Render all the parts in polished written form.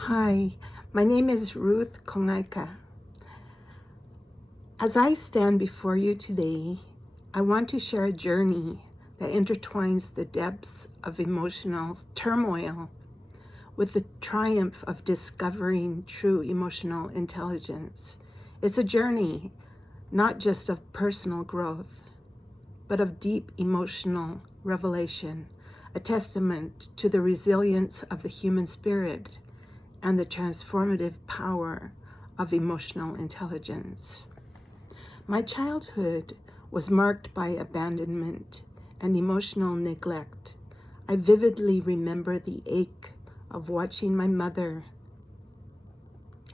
Hi, my name is Ruth Kongaika. As I stand before you today, I want to share a journey that intertwines the depths of emotional turmoil with the triumph of discovering true emotional intelligence. It's a journey not just of personal growth, but of deep emotional revelation, a testament to the resilience of the human spirit and the transformative power of emotional intelligence. My childhood was marked by abandonment and emotional neglect. I vividly remember the ache of watching my mother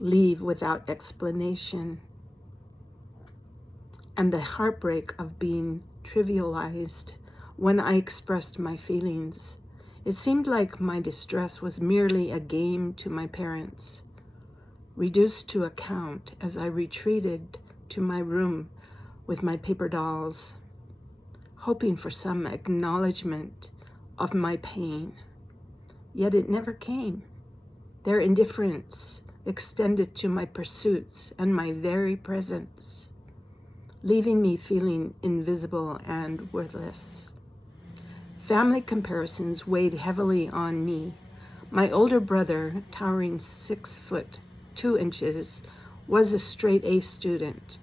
leave without explanation and the heartbreak of being trivialized when I expressed my feelings. It seemed like my distress was merely a game to my parents, reduced to account as I retreated to my room with my paper dolls, hoping for some acknowledgement of my pain. Yet it never came. Their indifference extended to my pursuits and my very presence, leaving me feeling invisible and worthless. Family comparisons weighed heavily on me. My older brother, towering 6'2", was a straight A student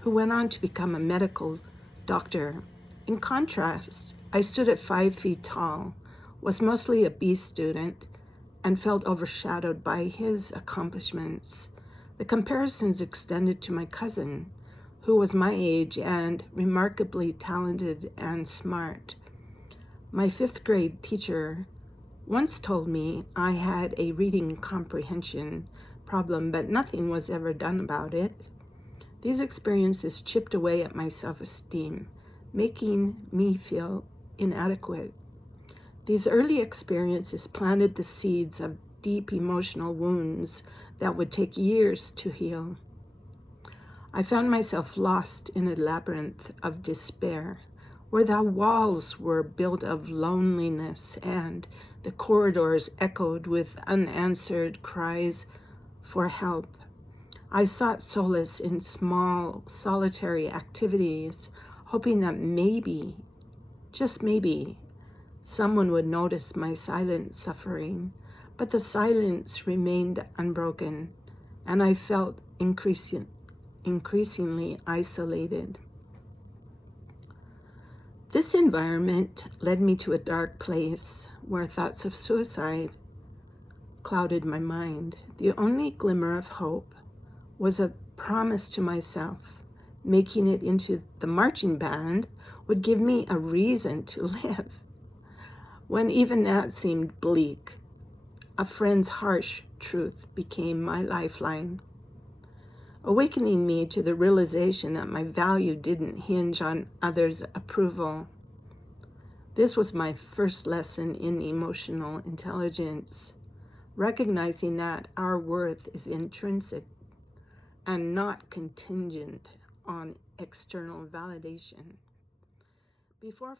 who went on to become a medical doctor. In contrast, I stood at 5 feet tall, was mostly a B student, and felt overshadowed by his accomplishments. The comparisons extended to my cousin, who was my age and remarkably talented and smart. My 5th grade teacher once told me I had a reading comprehension problem, but nothing was ever done about it. These experiences chipped away at my self-esteem, making me feel inadequate. These early experiences planted the seeds of deep emotional wounds that would take years to heal. I found myself lost in a labyrinth of despair, where the walls were built of loneliness and the corridors echoed with unanswered cries for help. I sought solace in small, solitary activities, hoping that maybe, just maybe, someone would notice my silent suffering. But the silence remained unbroken, and I felt increasingly isolated. This environment led me to a dark place where thoughts of suicide clouded my mind. The only glimmer of hope was a promise to myself. Making it into the marching band would give me a reason to live. When even that seemed bleak, a friend's harsh truth became my lifeline, awakening me to the realization that my value didn't hinge on others' approval. This was my first lesson in emotional intelligence, recognizing that our worth is intrinsic and not contingent on external validation. Before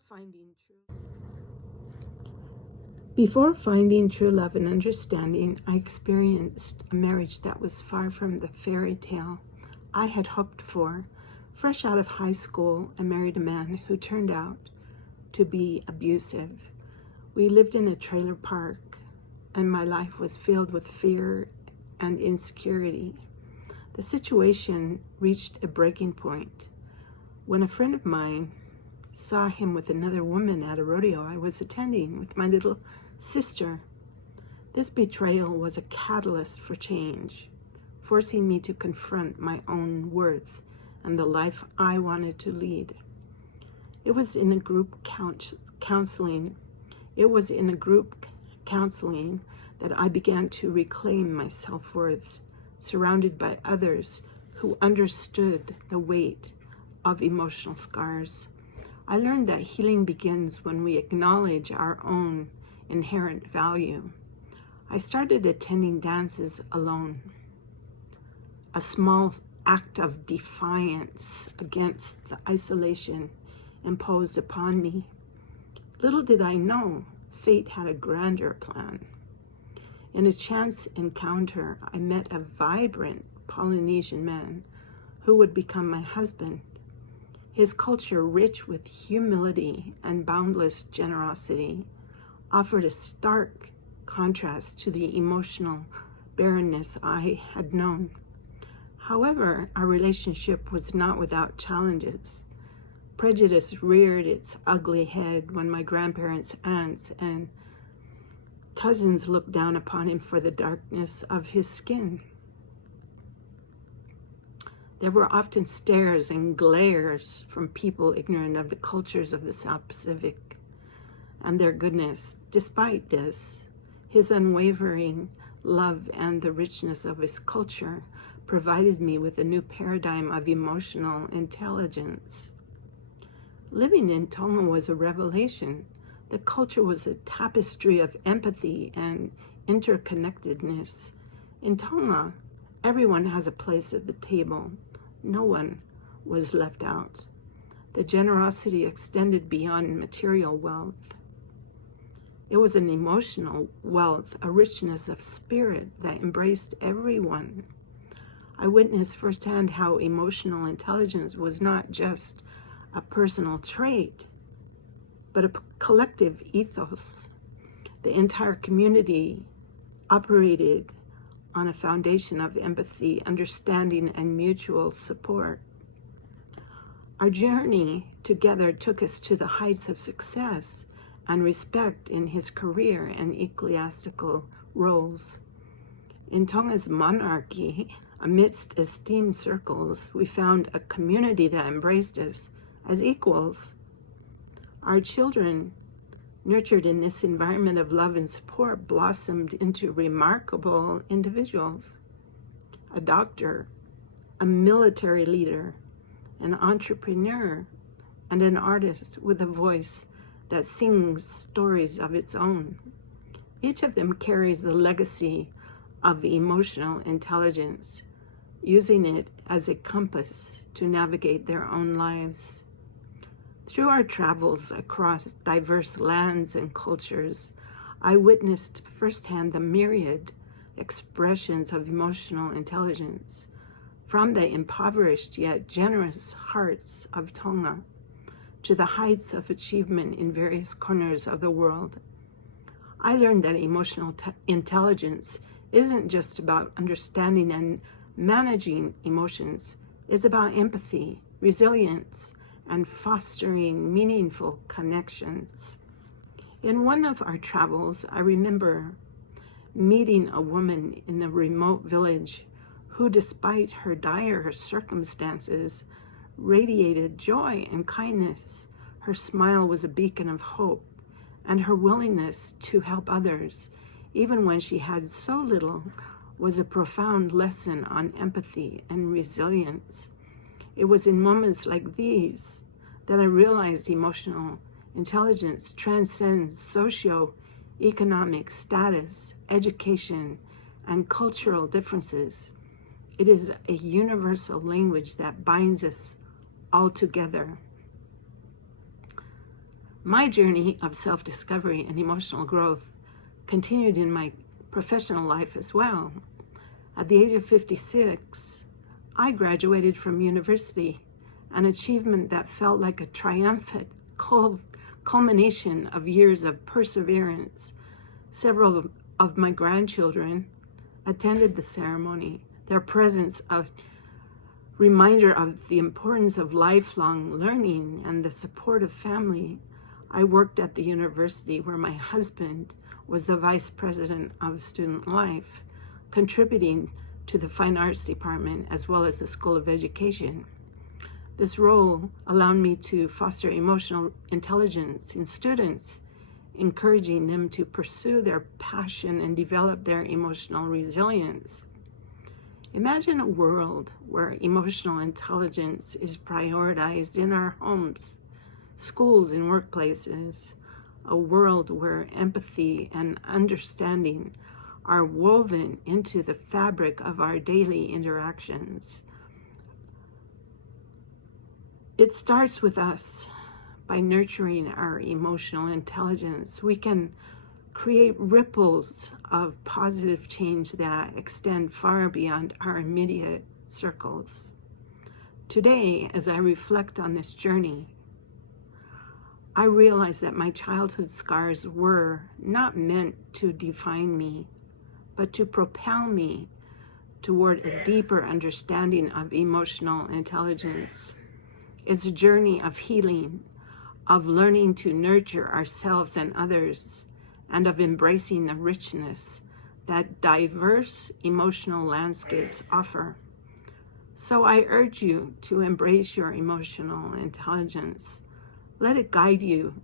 finding true love and understanding, I experienced a marriage that was far from the fairy tale I had hoped for. Fresh out of high school, I married a man who turned out to be abusive. We lived in a trailer park, and my life was filled with fear and insecurity. The situation reached a breaking point when a friend of mine saw him with another woman at a rodeo I was attending with my little sister. This betrayal was a catalyst for change, forcing me to confront my own worth and the life I wanted to lead. It was in a group counseling that I began to reclaim my self-worth, surrounded by others who understood the weight of emotional scars. I learned that healing begins when we acknowledge our own inherent value. I started attending dances alone, a small act of defiance against the isolation imposed upon me. Little did I know, fate had a grander plan. In a chance encounter, I met a vibrant Polynesian man who would become my husband. His culture, rich with humility and boundless generosity, offered a stark contrast to the emotional barrenness I had known. However, our relationship was not without challenges. Prejudice reared its ugly head when my grandparents, aunts, and cousins looked down upon him for the darkness of his skin. There were often stares and glares from people ignorant of the cultures of the South Pacific and their goodness. Despite this, his unwavering love and the richness of his culture provided me with a new paradigm of emotional intelligence. Living in Tonga was a revelation. The culture was a tapestry of empathy and interconnectedness. In Tonga, everyone has a place at the table. No one was left out. The generosity extended beyond material wealth. It was an emotional wealth, a richness of spirit that embraced everyone. I witnessed firsthand how emotional intelligence was not just a personal trait, but a collective ethos. The entire community operated on a foundation of empathy, understanding, and mutual support. Our journey together took us to the heights of success and respect in his career and ecclesiastical roles. In Tonga's monarchy, amidst esteemed circles, we found a community that embraced us as equals. Our children, nurtured in this environment of love and support, blossomed into remarkable individuals. A doctor, a military leader, an entrepreneur, and an artist with a voice that sings stories of its own. Each of them carries the legacy of emotional intelligence, using it as a compass to navigate their own lives. Through our travels across diverse lands and cultures, I witnessed firsthand the myriad expressions of emotional intelligence from the impoverished yet generous hearts of Tonga to the heights of achievement in various corners of the world. I learned that emotional intelligence isn't just about understanding and managing emotions. It's about empathy, resilience, and fostering meaningful connections. In one of our travels, I remember meeting a woman in a remote village who, despite her dire circumstances, radiated joy and kindness. Her smile was a beacon of hope, and her willingness to help others, even when she had so little, was a profound lesson on empathy and resilience. It was in moments like these that I realized emotional intelligence transcends socio-economic status, education, and cultural differences. It is a universal language that binds us all together. My journey of self-discovery and emotional growth continued in my professional life as well. At the age of 56, I graduated from university, an achievement that felt like a triumphant culmination of years of perseverance. Several of my grandchildren attended the ceremony, their presence a reminder of the importance of lifelong learning and the support of family. I worked at the university where my husband was the vice president of student life, contributing to the fine arts department as well as the School of Education. This role allowed me to foster emotional intelligence in students, encouraging them to pursue their passion and develop their emotional resilience. Imagine a world where emotional intelligence is prioritized in our homes, schools, and workplaces, a world where empathy and understanding are woven into the fabric of our daily interactions. It starts with us. By nurturing our emotional intelligence, we can create ripples of positive change that extend far beyond our immediate circles. Today, as I reflect on this journey, I realize that my childhood scars were not meant to define me, but to propel me toward a deeper understanding of emotional intelligence. It's a journey of healing, of learning to nurture ourselves and others, and of embracing the richness that diverse emotional landscapes offer. So I urge you to embrace your emotional intelligence. Let it guide you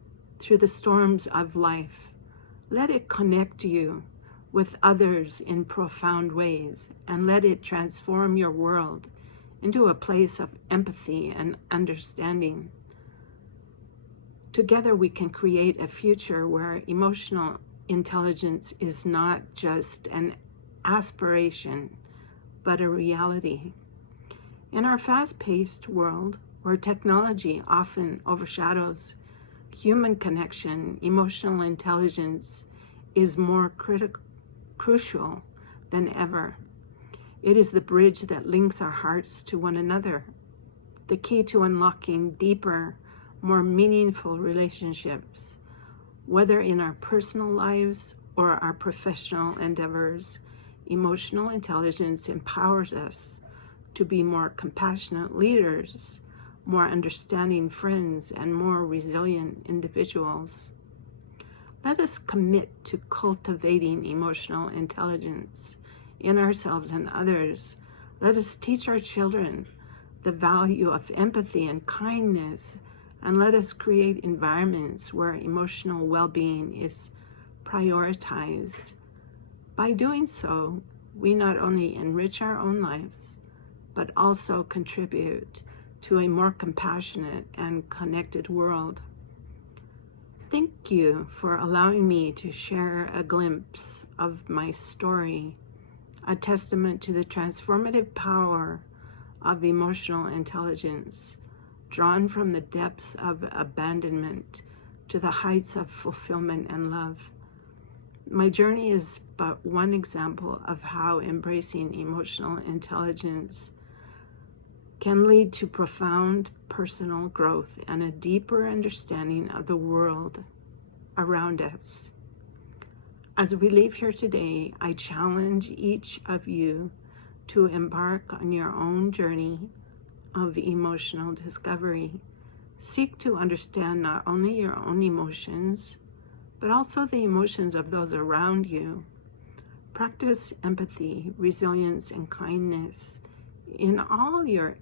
through the storms of life. Let it connect you with others in profound ways, and let it transform your world into a place of empathy and understanding. Together we can create a future where emotional intelligence is not just an aspiration, but a reality. In our fast-paced world, where technology often overshadows human connection, emotional intelligence is more crucial than ever. It is the bridge that links our hearts to one another, the key to unlocking deeper, more meaningful relationships, whether in our personal lives or our professional endeavors. Emotional intelligence empowers us to be more compassionate leaders, more understanding friends, and more resilient individuals. Let us commit to cultivating emotional intelligence in ourselves and others. Let us teach our children the value of empathy and kindness, and let us create environments where emotional well-being is prioritized. By doing so, we not only enrich our own lives, but also contribute to a more compassionate and connected world. Thank you for allowing me to share a glimpse of my story, a testament to the transformative power of emotional intelligence, drawn from the depths of abandonment to the heights of fulfillment and love. My journey is but one example of how embracing emotional intelligence can lead to profound personal growth and a deeper understanding of the world around us. As we leave here today, I challenge each of you to embark on your own journey of emotional discovery. Seek to understand not only your own emotions, but also the emotions of those around you. Practice empathy, resilience, and kindness in all your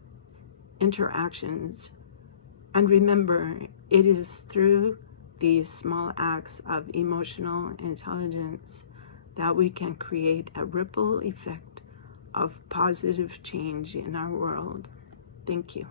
interactions. And remember, it is through these small acts of emotional intelligence that we can create a ripple effect of positive change in our world. Thank you.